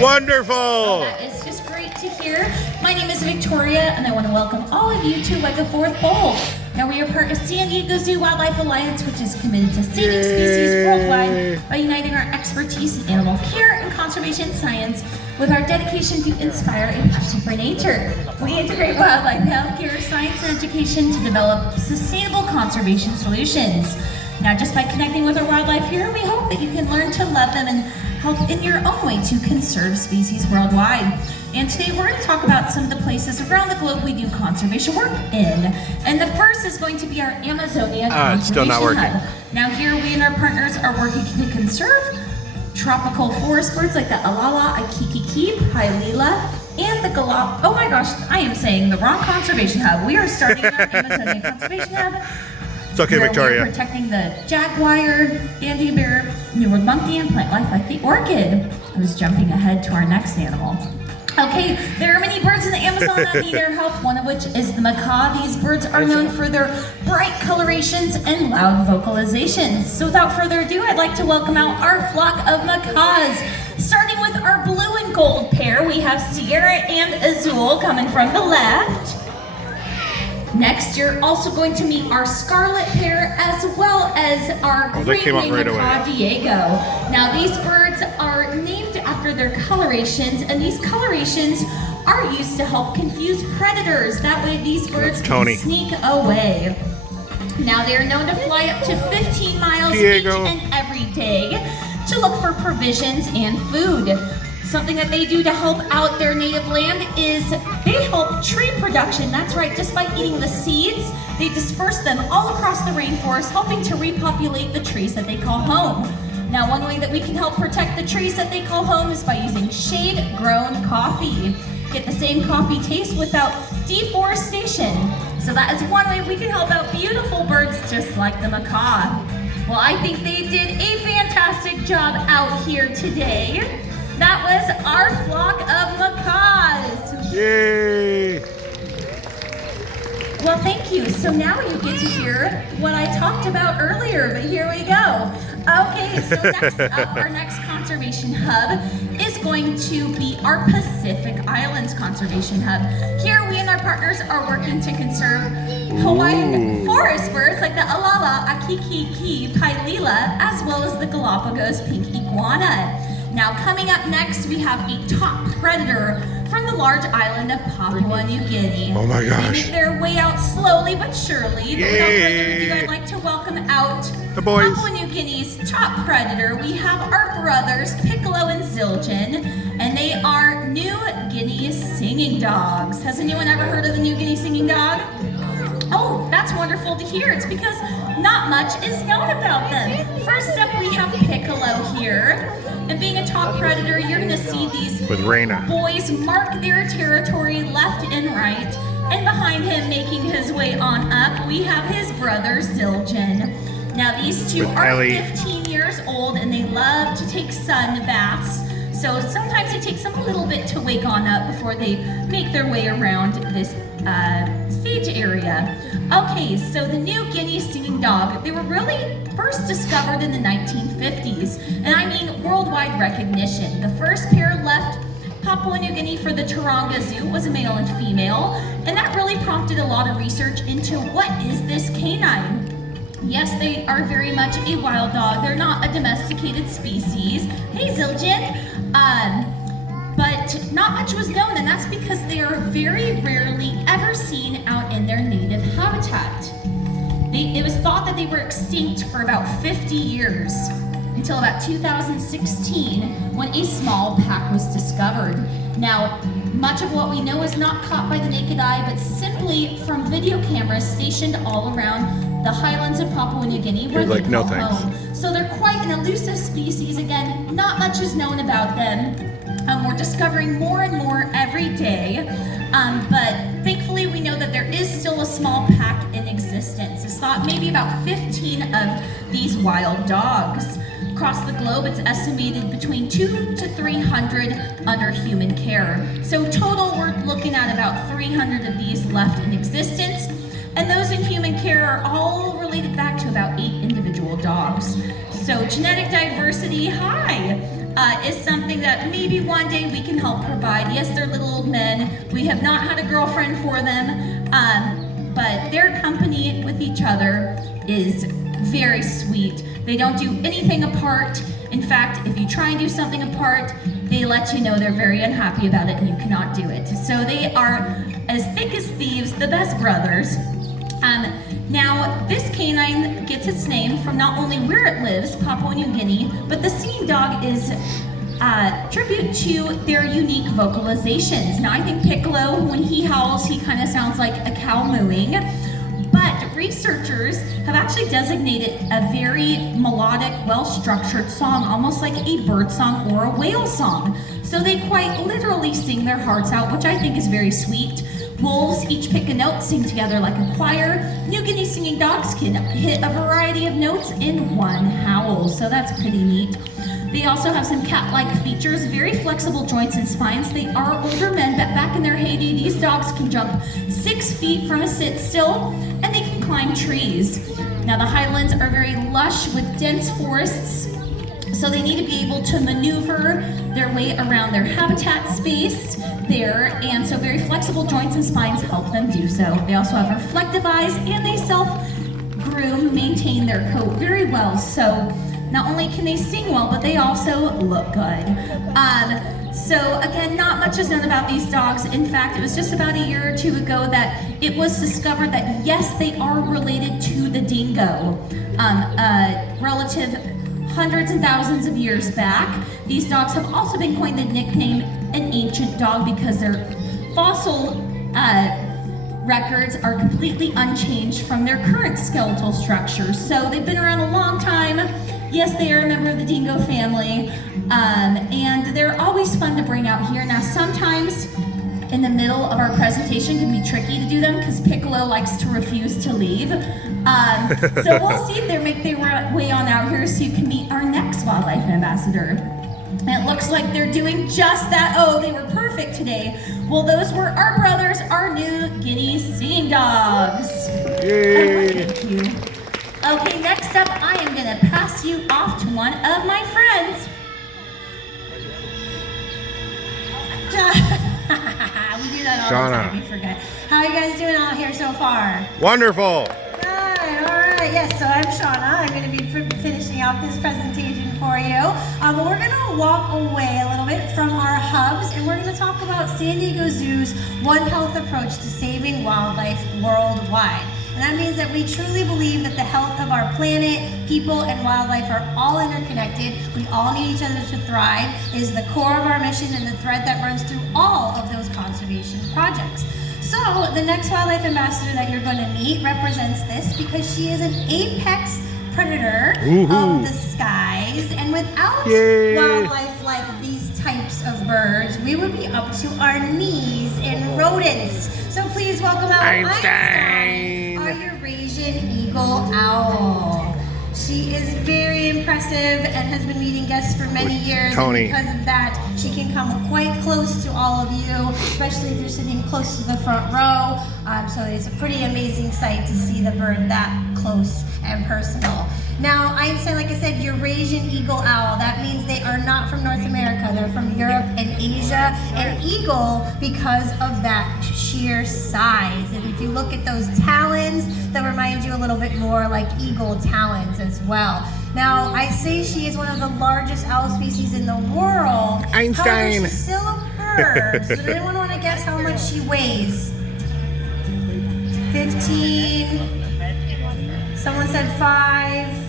Wonderful. That is just great to hear. My name is Victoria, and I want to welcome all of you to Like a Fourth Bowl. Now, we are part of San Diego Zoo Wildlife Alliance, which is committed to saving species worldwide by uniting our expertise in animal care and conservation science with our dedication to inspire a passion for nature. We integrate wildlife healthcare, science, and education to develop sustainable conservation solutions. Now, just by connecting with our wildlife here, we hope that you can learn to love them and help in your own way to conserve species worldwide. And today we're going to talk about some of the places around the globe we do conservation work in. And the first is going to be our Amazonia Conservation it's still not working. Hub. Now here we and our partners are working to conserve tropical forest birds like the Alala, Akikiki, Hailila, and the Galap. Oh my gosh, I am saying the wrong conservation hub. We are starting our Amazonia Conservation Hub. It's okay, Victoria. We're protecting the jaguar, Andy bear, New World monkey, and plant life like the orchid. I was jumping ahead to our next animal. Okay, there are many birds in the Amazon that need our help, one of which is the macaw. These birds are known for their bright colorations and loud vocalizations. So without further ado, I'd like to welcome out our flock of macaws. Starting with our blue and gold pair, we have Sierra and Azul coming from the left. Next, you're also going to meet our scarlet pair as well as our green-winged macaw, Diego. Now, these birds are named after their colorations, and these colorations are used to help confuse predators. That way, these birds can sneak away. Now, they are known to fly up to 15 miles each and every day to look for provisions and food. Something that they do to help out their native land is they help tree production. That's right, just by eating the seeds, they disperse them all across the rainforest, helping to repopulate the trees that they call home. Now, one way that we can help protect the trees that they call home is by using shade-grown coffee. Get the same coffee taste without deforestation. So that is one way we can help out beautiful birds just like the macaw. Well, I think they did a fantastic job out here today. That was our flock of macaws. Yay! Well, thank you. So now you get to hear what I talked about earlier, but here we go. Okay, so next up, our next conservation hub is going to be our Pacific Islands Conservation Hub. Here, we and our partners are working to conserve Hawaiian forest birds like the Alala, Akikiki, Pailila, as well as the Galapagos pink iguana. Now, coming up next, we have a top predator from the large island of Papua New Guinea. Oh my gosh. They make their way out slowly but surely. But without further ado, I'd like to welcome out the boys. Papua New Guinea's top predator. We have our brothers, Piccolo and Zildjian, and they are New Guinea singing dogs. Has anyone ever heard of the New Guinea singing dog? Oh, that's wonderful to hear. It's because not much is known about them. First up, we have Piccolo here. And being a top predator, you're going to see these boys mark their territory left and right. And behind him, making his way on up, we have his brother, Zildjian. Now, these two are 15 years old, and they love to take sun baths. So sometimes it takes them a little bit to wake on up before they make their way around this stage area. Okay, so the New Guinea singing dog, they were really first discovered in the 1950s, and I mean worldwide recognition. The first pair left Papua New Guinea for the Taronga Zoo, was a male and female, and that really prompted a lot of research into what is this canine. Yes, they are very much a wild dog. They're not a domesticated species. Hey, Zildjian. But not much was known, and that's because they are very rarely ever seen out in their native habitat. It was thought that they were extinct for about 50 years, until about 2016, when a small pack was discovered. Now, much of what we know is not caught by the naked eye, but simply from video cameras stationed all around the highlands of Papua New Guinea, where they call home. So they're quite an elusive species. Again, not much is known about them. We're discovering more and more every day, but thankfully we know that there is still a small pack in existence. It's thought maybe about 15 of these wild dogs. Across the globe, it's estimated between 200 to 300 under human care. So total, we're looking at about 300 of these left in existence. And those in human care are all related back to about 8 individual dogs. So genetic diversity, hi. is something that maybe one day we can help provide. Yes, they're little old men. We have not had a girlfriend for them, but their company with each other is very sweet. They don't do anything apart. In fact, if you try and do something apart, they let you know they're very unhappy about it and you cannot do it. So they are as thick as thieves, the best brothers. Now, this canine gets its name from not only where it lives, Papua New Guinea, but the singing dog is tribute to their unique vocalizations. Now, I think Piccolo, when he howls, he kind of sounds like a cow mooing, but researchers have actually designated a very melodic, well-structured song, almost like a bird song or a whale song. So they quite literally sing their hearts out, which I think is very sweet. Wolves each pick a note, sing together like a choir. New Guinea singing dogs can hit a variety of notes in one howl, so that's pretty neat. They also have some cat-like features, very flexible joints and spines. They are older men, but back in their heyday, these dogs can jump 6 feet from a sit-still, and they can climb trees. Now, the highlands are very lush with dense forests, so they need to be able to maneuver their way around their habitat space there, and so very flexible joints and spines help them do so. They also have reflective eyes, and they self-groom, maintain their coat very well, so not only can they sing well, but they also look good. So again, not much is known about these dogs. In fact, it was just about a year or two ago that it was discovered that yes, they are related to the dingo. Relative hundreds and thousands of years back. These dogs have also been coined the nickname an ancient dog because their fossil records are completely unchanged from their current skeletal structures. So they've been around a long time. Yes, they are a member of the dingo family, and they're always fun to bring out here. Now, sometimes in the middle of our presentation can be tricky to do them because Piccolo likes to refuse to leave. So we'll see if they make their way on out here so you can meet our next wildlife ambassador. And it looks like they're doing just that. Oh, they were perfect today. Well, those were our brothers, our New Guinea singing dogs. Yay! Oh, thank you. Okay, next up, I am going to pass you off to one of my friends. We do that all the time, we forget. How are you guys doing out here so far? Wonderful! Good, all right. Yes, so I'm Shauna. I'm going to be finishing off this presentation for you. But we're going to walk away a little bit from our hubs, and we're going to talk about San Diego Zoo's One Health approach to saving wildlife worldwide. And that means that we truly believe that the health of our planet, people, and wildlife are all interconnected. We all need each other to thrive. It is the core of our mission and the thread that runs through all of those conservation projects. So the next wildlife ambassador that you're going to meet represents this because she is an apex predator of the skies. And without wildlife like these types of birds, we would be up to our knees in rodents. So please welcome out Einstein, our Eurasian eagle owl. She is very impressive and has been meeting guests for many years. Tony. And because of that, she can come quite close to all of you, especially if you're sitting close to the front row. So it's a pretty amazing sight to see the bird that close and personal. Now, Einstein, like I said, Eurasian eagle owl. That means they are not from North America. They're from Europe and Asia. And eagle because of that sheer size. And if you look at those talons, that remind you a little bit more like eagle talons as well. Now, I say she is one of the largest owl species in the world. Einstein. However, she's still a bird. So does anyone want to guess how much she weighs? 15. Someone said 5.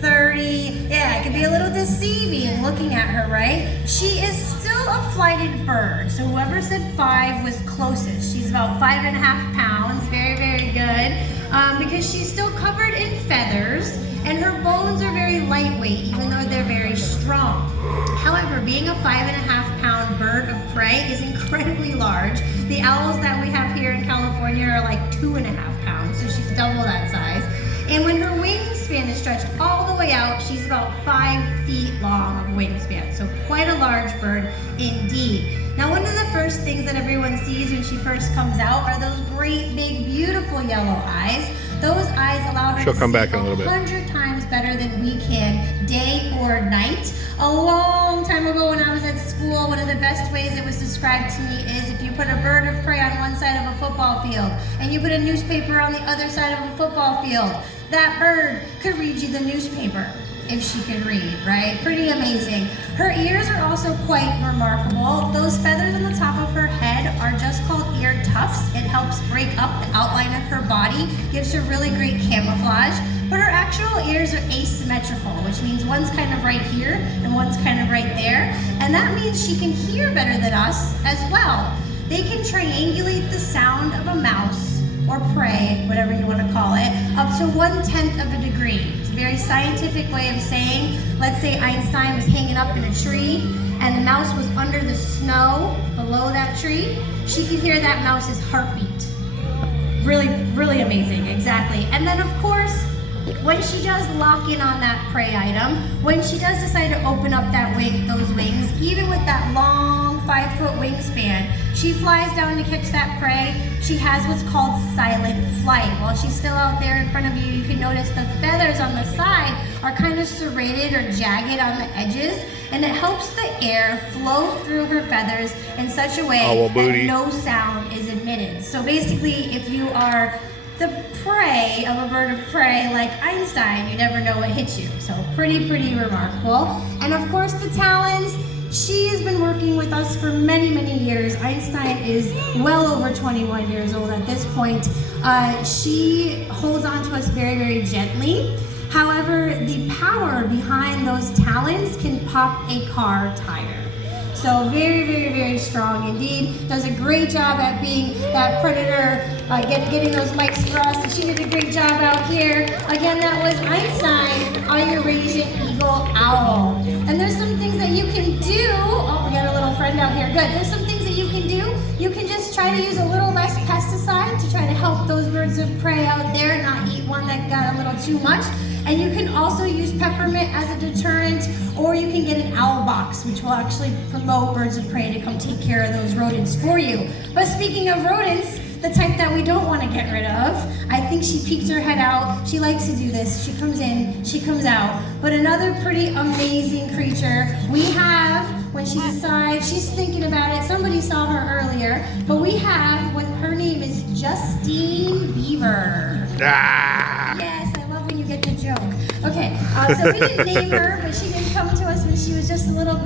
30. Yeah, it can be a little deceiving looking at her, right? She is still a flighted bird. So whoever said 5 was closest. She's about 5.5 pounds. Very, very good. Because she's still covered in feathers and her bones are very lightweight, even though they're very strong. However, being a 5.5-pound bird of prey is incredibly large. The owls that we have here in California are like 2.5 pounds, so she's double that size. And when her wingspan is stretched all the way out, she's about 5 feet long of wingspan. So quite a large bird indeed. Now, one of the first things that everyone sees when she first comes out are those great, big, beautiful yellow eyes. Those eyes allow her to see 100 times better than we can, day or night. A long time ago when I was at school, one of the best ways it was described to me is if you put a bird of prey on one side of a football field and you put a newspaper on the other side of a football field, that bird could read you the newspaper if she could read, right? Pretty amazing. Her ears are also quite remarkable. Those feathers on the top of her head are just called ear tufts. It helps break up the outline of her body, gives her really great camouflage. But her actual ears are asymmetrical, which means one's kind of right here and one's kind of right there. And that means she can hear better than us as well. They can triangulate the sound of a mouse or prey, whatever you want to call it, up to 1/10 of a degree. It's a very scientific way of saying, let's say Einstein was hanging up in a tree and the mouse was under the snow below that tree, she could hear that mouse's heartbeat. Really, really amazing, exactly. And then of course, when she does lock in on that prey item, when she does decide to open up those wings, even with that long 5-foot wingspan, she flies down to catch that prey. She has what's called silent flight. While she's still out there in front of you, you can notice the feathers on the side are kind of serrated or jagged on the edges, and it helps the air flow through her feathers in such a way that no sound is emitted. So basically, if you are the prey of a bird of prey like Einstein, you never know what hits you. So pretty remarkable. And of course the talons, she has been working with us for many years. Einstein is well over 21 years old at this point. She holds on to us very gently. However, the power behind those talons can pop a car tire. So very strong indeed. Does a great job at being that predator, getting those mics for us. And she did a great job out here. Again, that was Einstein, our Eurasian eagle owl. And there's some things that you can do. Oh, we got a little friend out here. Good. There's some things that you can do. You can just try to use a little less pesticide to try to help those birds of prey out there not eat one that got a little too much. And you can also use peppermint as a deterrent, or you can get an owl box, which will actually promote birds of prey to come take care of those rodents for you. But speaking of rodents, the type that we don't want to get rid of, I think she peeked her head out. She likes to do this. She comes in, she comes out. But another pretty amazing creature we have, when she decides, she's thinking about it. Somebody saw her earlier, but we have, her name is Justine Beaver. Yes, I love when you get the joke. Okay, so we didn't name her, but she did come to us when she was just a little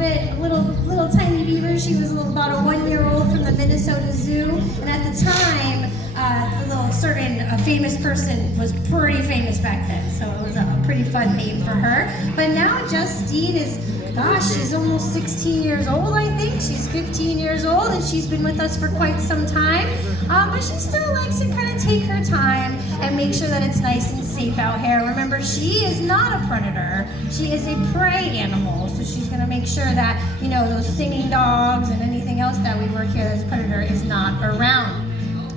tiny beaver. She was about a 1-year-old from the Minnesota Zoo, and at the time, a little certain famous person was pretty famous back then, so it was a pretty fun name for her. But now Justine is, gosh, she's almost 16 years old, I think. She's 15 years old, and she's been with us for quite some time. But she still likes to kind of take her time and make sure that it's nice and safe out here. Remember, she is not a predator. She is a prey animal, so she's going to make sure that, you know, those singing dogs and anything else that we work here as a predator is not around.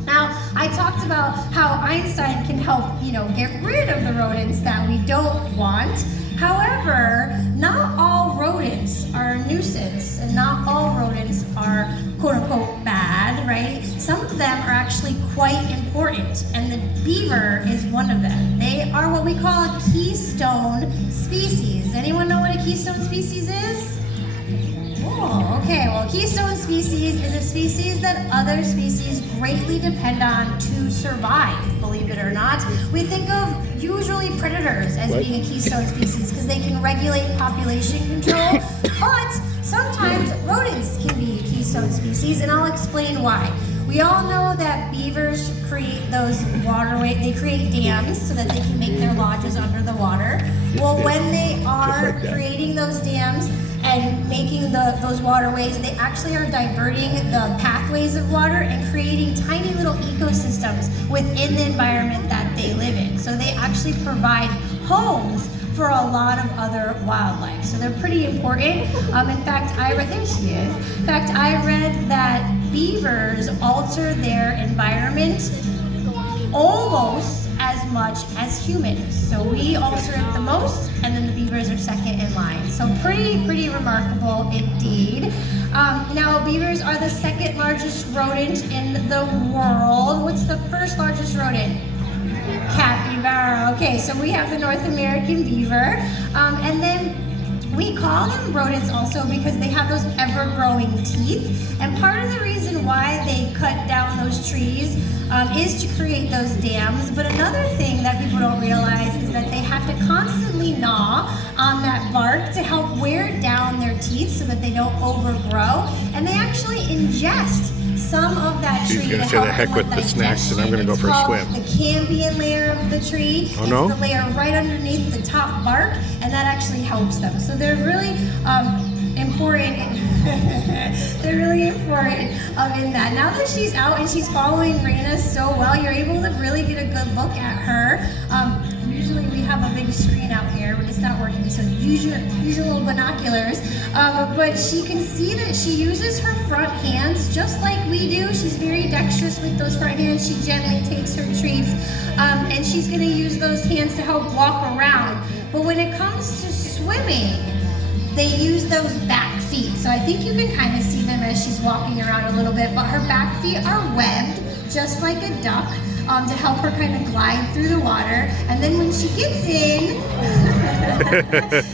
Now, I talked about how Einstein can help, you know, get rid of the rodents that we don't want. However, not all rodents are a nuisance, and not all rodents are quote-unquote bad, right? Some of them are actually quite important, and the beaver is one of them. They are what we call a keystone species. Anyone know what a keystone species is? Oh, okay. Well, keystone species is a species that other species greatly depend on to survive, believe it or not. We think of usually predators as being a keystone species because they can regulate population control, but sometimes rodents can be a keystone species, and I'll explain why. We all know that beavers create those waterways, they create dams so that they can make their lodges under the water. Well, when they are creating those dams and making those waterways, they actually are diverting the pathways of water and creating tiny little ecosystems within the environment that they live in. So they actually provide homes for a lot of other wildlife. So they're pretty important. In fact, there she is. In fact, I read that beavers alter their environment almost as much as humans. So we alter it the most, and then the beavers are second in line. So pretty remarkable indeed. Now, beavers are the second largest rodent in the world. What's the first largest rodent? Capybara. Okay, so we have the North American beaver, and then we call them rodents also because they have those ever-growing teeth. And part of the reason why they cut down those trees is to create those dams. But another thing that people don't realize is that they have to constantly gnaw on that bark to help wear down their teeth so that they don't overgrow. And they actually ingest some of that tree. She's going to say the heck with the snacks, and I'm going to go for a swim. The cambium layer of the tree. Oh, no? It's the layer right underneath the top bark, and that actually helps them. So they're really important. They're really important in that. Now that she's out and she's following Raina so well, you're able to really get a good look at her. Usually we have a big screen out here, but it's not working, so use your little binoculars. But she can see that she uses her front hands just like we do. She's very dexterous with those front hands. She gently takes her treats, and she's going to use those hands to help walk around. But when it comes to swimming, they use those back feet. So I think you can kind of see them as she's walking around a little bit, but her back feet are webbed just like a duck to help her kind of glide through the water. And then when she gets in,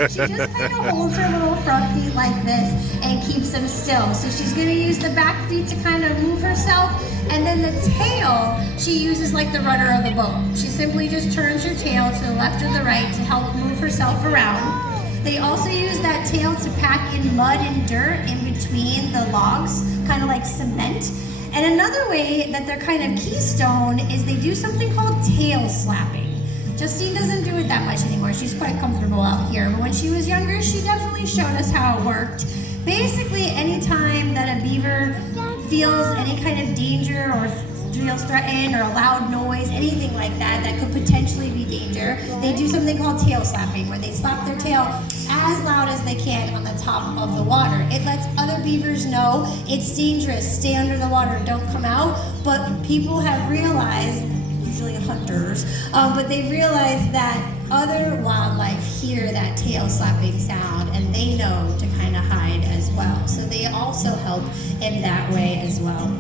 she just kind of holds her little front feet like this and keeps them still. So she's going to use the back feet to kind of move herself. And then the tail, she uses like the rudder of a boat. She simply just turns her tail to the left or the right to help move herself around. They also use that tail to pack in mud and dirt in between the logs, kind of like cement. And another way that they're kind of keystone is they do something called tail slapping. Justine doesn't do it that much anymore. She's quite comfortable out here. But when she was younger, she definitely showed us how it worked. Basically, anytime that a beaver feels any kind of danger or feels threatened or a loud noise, anything like that that could potentially be danger, they do something called tail slapping, where they slap their tail as loud as they can on the top of the water. It lets other beavers know it's dangerous, stay under the water, don't come out. But people have realized, usually hunters, but they've realized that other wildlife hear that tail slapping sound and they know to kind of hide as well. So they also help in that way as well.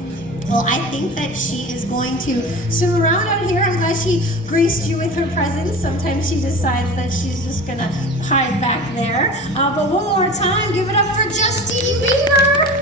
Well, I think that she is going to swim around out here. I'm glad she graced you with her presence. Sometimes she decides that she's just going to hide back there. But one more time, give it up for Justine Beaver.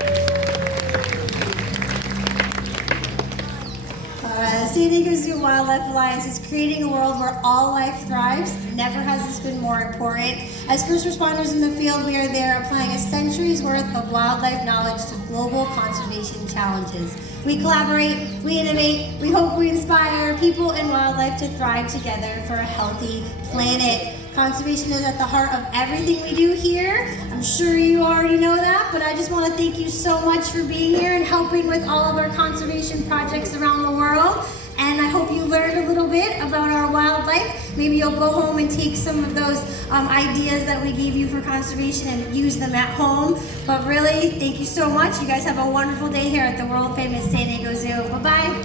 San Diego Zoo Wildlife Alliance is creating a world where all life thrives. Never has this been more important. As first responders in the field, we are there applying a century's worth of wildlife knowledge to global conservation challenges. We collaborate, we innovate, we hope we inspire people and wildlife to thrive together for a healthy planet. Conservation is at the heart of everything we do here. I'm sure you already know that, but I just want to thank you so much for being here and helping with all of our conservation projects around the world. And I hope you learned a little bit about our wildlife. Maybe you'll go home and take some of those ideas that we gave you for conservation and use them at home. But really, thank you so much. You guys have a wonderful day here at the world famous San Diego Zoo. Bye-bye.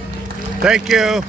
Thank you.